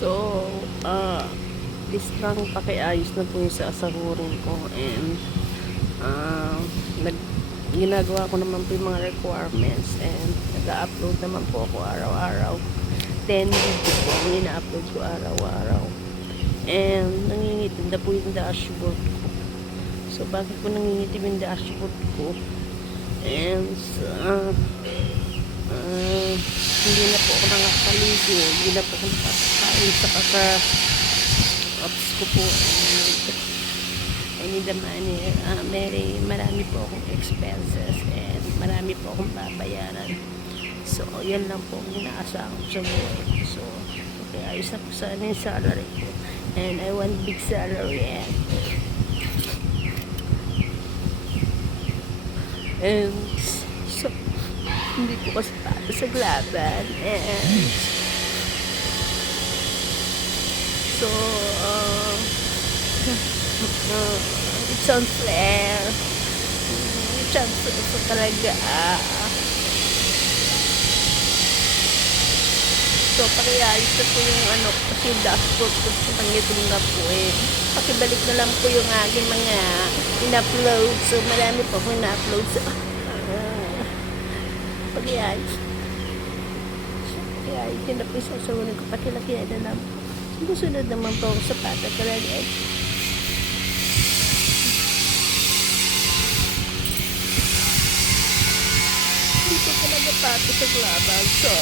So, this lang pakiayos na po yung sa asahurin ko, and nag ginagawa ko naman po yung mga requirements, and nag-upload naman po ako araw-araw. 10 video po ang ina-upload ko araw-araw, and nangingitim na po yung dashboard ko. So bakit po nangingitim yung dashboard ko? And hindi na po ako nakakaligo, hindi na po ako nakakakain sa kaka-ops ko po. I need the money. Marami po akong expenses, and marami po akong babayaran. So, yan lang po ang inaasahan ko sa buhay. So, okay, ayos na po sana yung salary ko. And I want big salary. And so, hindi ko kasi para sa laban. And so, it's unfair. It's unfair po talaga. So, pakiayos na po yung kasi yung dashboard ko pangitin na po eh. Pakibalik na lang po yung aking mga in-upload. So, marami po akong in-upload. So, pakiayos. Pakiayos yun na po yung sasawanin ko. Pakilakihan na lang po. Susunod naman po ako sa pata talaga. Hindi ko talaga pati sa laban. So,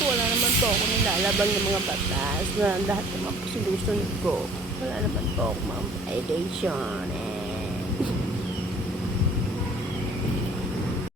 wala naman po ako nilalabang ng mga batas na lahat naman po sinusunod ko. Wala naman po ako mga violation.